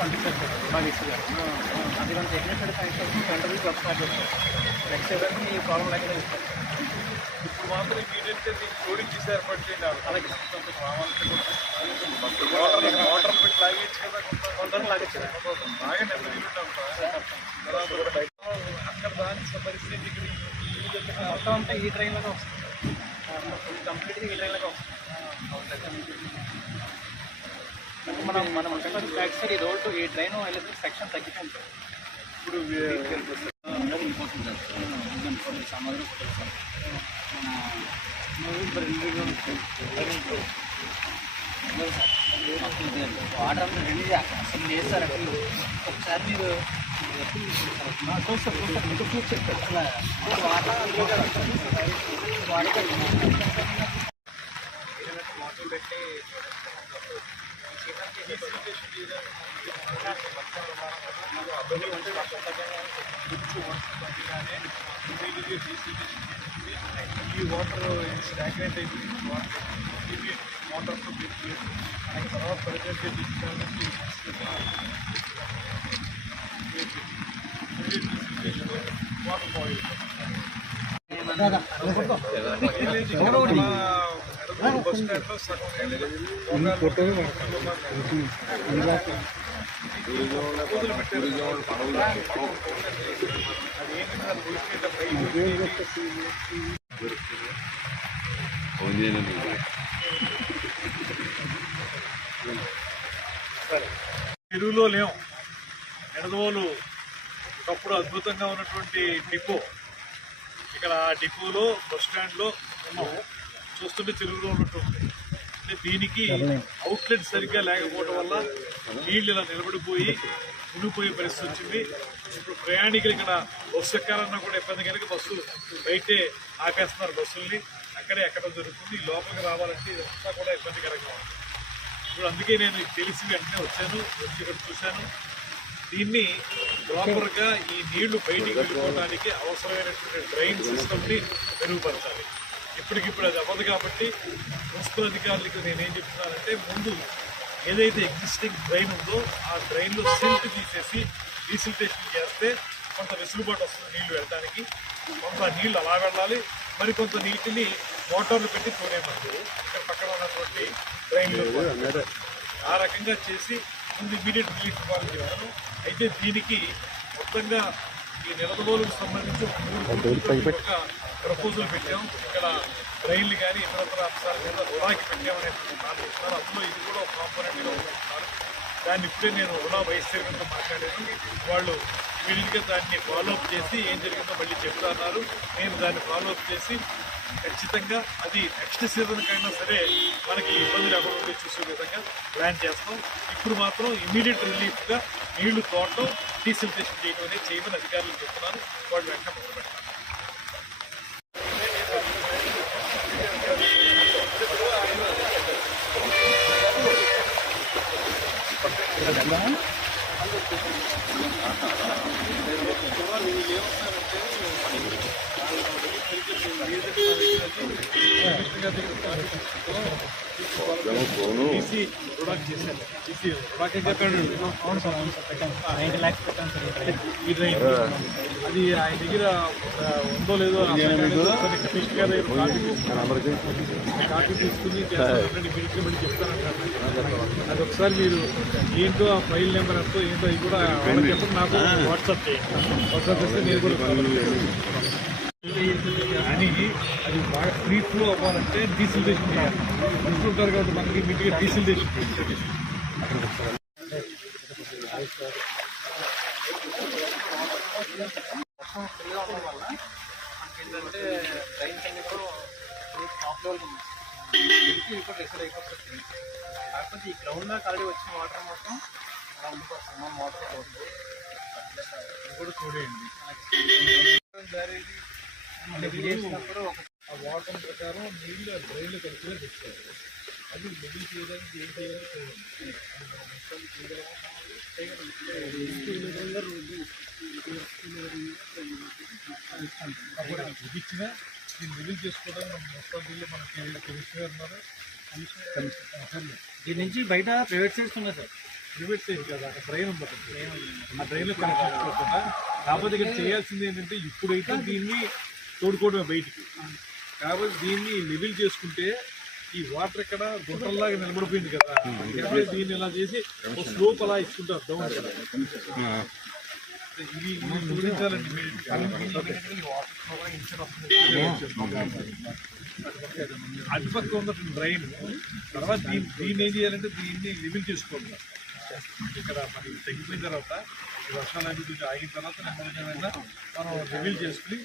పంపించారు సార్ బాగా గారు. అది మనం technical factors central work start చేస్తారు. నెక్స్ట్ ఇయర్ మీ ప్రాబ్లం లేకుండా ఇస్తారు ఇప్పుడు మాత్రం ఇమీడియట్గా దీనికి కోడింగ్ చేసి ఏర్పాటు అలాగే వాటర్ పెట్టి లాగేచ్చు కదా. కొంత కొందరు లాగొచ్చారు బాగా అక్కడ దాని పరిస్థితి ఇక్కడ మొత్తం అంతా ఈ ట్రైన్లోనే వస్తుంది కంప్లీట్గా ఈ ట్రైన్లోనే వస్తుంది. మనం మనం ఈ రోడ్డు ఈ ట్రైన్ వెళ్ళేసరికి సెక్షన్ తగ్గిపోయింది సార్ ఇప్పుడు వెళ్ళిపోతుంది సార్ సార్ వాటర్ అంతా రిలీజ్ అసలు లేదు సార్ అసలు ఒకసారి మీరు చూస్తారు చూస్తారు మీకు చూసి చెప్తారు అసలు వాటర్ పెట్టి ఈ వాటర్ స్టాగ్నేట్ అయిపోయింది వాటర్ మోటార్తో పెట్టి ఆయన తర్వాత పరిగెత్తే తీసుకెళ్ళి వాటర్ బాయిల్ బస్ స్టాండ్లో లేం. ఎడదవోలు. ఒకప్పుడు అద్భుతంగా ఉన్నటువంటి డిపో. ఇక్కడ ఆ డిపోలో బస్ స్టాండ్లో ఉన్నాము. చూస్తుంటే చెరువులో ఉన్నట్టుంది అంటే దీనికి అవుట్లెట్ సరిగ్గా లేకపోవడం వల్ల నీళ్ళు ఇలా నిలబడిపోయి మునిగిపోయే పరిస్థితి వచ్చింది. ఇప్పుడు ప్రయాణికులు ఇక్కడ బస్సు ఎక్కాలన్నా కూడా ఇబ్బంది కనుక బస్సు బయటే ఆపేస్తున్నారు బస్సుల్ని. అక్కడే ఎక్కడం జరుగుతుంది. లోపలికి రావాలంటే ఇదంతా కూడా ఇబ్బందికరంగా ఉంది. ఇప్పుడు అందుకే నేను తెలిసి వెంటనే వచ్చాను వచ్చి ఇక్కడ చూశాను. దీన్ని ప్రాపర్గా ఈ నీళ్ళు బయటికి వెళ్ళిపోవడానికి అవసరమైనటువంటి డ్రైన్ సిస్టమ్ని మెరుగుపరచాలి. ఇప్పటికిప్పుడు అది అవ్వదు కాబట్టి మున్సిపల్ అధికారులకు నేనేం చెప్తున్నానంటే ముందు ఏదైతే ఎగ్జిస్టింగ్ డ్రైన్ ఉందో ఆ డ్రైన్లో సిల్ట్ తీసేసి డీసిల్టేషన్ చేస్తే కొంత వెసులుబాటు వస్తుంది నీళ్ళు వెళ్ళడానికి కొంత నీళ్ళు అలా వెళ్ళాలి. మరి కొంత నీటిని మోటార్లు పెట్టి తోడేమంటారు ఇక్కడ పక్కన ఉన్నటువంటి డ్రైన్లు ఆ రకంగా చేసి ముందు ఇమీడియట్ రిలీఫ్ ఇవ్వాలని చెప్పాను అయితే దీనికి మొత్తంగా ఈ నిలదవోలకు సంబంధించి ఒక ప్రపోజల్ పెట్టాం. ఇక్కడ రైళ్ళు కానీ ఇతరత్ర అంశాల మీద రుణాకి పెట్టామనేటువంటి మాట అందులో ఇది కూడా ఒక కాంపోనెంట్గా ఉంటున్నారు దాన్ని ఇప్పుడే నేను రుణా వైస్ చైర్మన్తో మాట్లాడాను. వాళ్ళు ఇమీడియట్గా దాన్ని ఫాలోఅప్ చేసి ఏం జరిగిందో మళ్ళీ చెప్తున్నారు. నేను దాన్ని ఫాలోఅప్ చేసి ఖచ్చితంగా అది నెక్స్ట్ సీజన్ కైనా సరే మనకి ఇబ్బంది లేకుండా ఉండే చూసే విధంగా ప్లాన్ చేస్తాం. ఇప్పుడు మాత్రం ఇమీడియట్ రిలీఫ్గా నీళ్ళు తోటం డీసిల్టేషన్ చేయడం అనేది చేయమని అధికారులు చెప్తున్నారు. వాళ్ళు వెంటనే మొదలుపెట్టారు Thank you. చెప్పాడు అవును సార్ అవును సార్ పెట్టాను ల్యాక్స్ పెట్టాను సార్ ఈ డ్రైన్ అది ఆయన దగ్గర ఉందో లేదో కమిషన్ గారి కాపీ తీసుకుని కాపీ చెప్తానంటారు అది ఒకసారి మీరు ఏంటో ఆ ఫైల్ నెంబర్ ఎంతో ఏంటో అది కూడా చెప్పండి నాకు వాట్సాప్ చేయండి వాట్సాప్ చేస్తే మీరు కూడా కానీ అది బాగా ఫ్రీ ఫ్లో అవ్వాలంటే చేయాలి మనుషులు ఉంటారు కాబట్టి మనకి మీటిగా వల్ల మనకి ఏంటంటే ట్రైన్స్ అన్ని టాప్ లెవెల్ ఇరికి ఇప్పుడు రిసైడ్ అయిపోతుంది కాకపోతే ఈ గ్రౌండ్ దాకా ఆల్రెడీ వచ్చిన వాటర్ మొత్తం అలా ఉండిపోతుంది మన వాటర్ పోతుంది కూడా చూడండి. చేసినప్పుడు వాటర్ ప్రకారం నీళ్ళు ఆ డ్రైన్లో కలిసిగా తెచ్చారు. అది మిగిలి చేయడానికి ఏం చేయాలో చేయాలి మొత్తం చేయడానికి ఇచ్చిన దీన్ని మిగిలి చేసుకోవడానికి మనం మొత్తం నీళ్ళు మనకి కమిషనర్ ఉన్నారు? దీని నుంచి బయట ప్రైవేట్ సైడ్స్ ఉన్నాయి సార్. ప్రైవేట్ సైడ్ కదా అక్కడ ట్రైన్ ఉంది అక్కడ. ఆ ట్రైన్లో కనెక్షన్ చేసుకోకుండా కాకపోతే ఇక్కడ చేయాల్సింది ఏంటంటే ఇప్పుడైతే దీన్ని తోడుకోవడమే బయటికి. కాబట్టి దీన్ని లెవెల్ చేసుకుంటే ఈ వాటర్ ఇక్కడ గుంటల్లాగా నిలబడిపోయింది కదా. కాబట్టి దీన్ని ఇలా చేసి ఒక స్లోప్ అలా ఇచ్చుకుంటారు డౌన్ కదా ఇది చూపించాలండి అటుపక్క ఉన్న డ్రైన్. తర్వాత దీన్ని దీన్ని ఏం చేయాలంటే దీన్ని లెవెల్ చేసుకోవాలి. ఇక్కడ మరి తగ్గిపోయిన తర్వాత వర్షాలు అనేది కొంచెం ఆగిన తర్వాత నెమ్మదిగా మనం రివీల్ చేసుకుని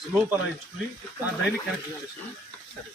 స్లో పరాయించుకుని ఆ డ్రైన్ కనెక్ట్ చేసుకుని సరే.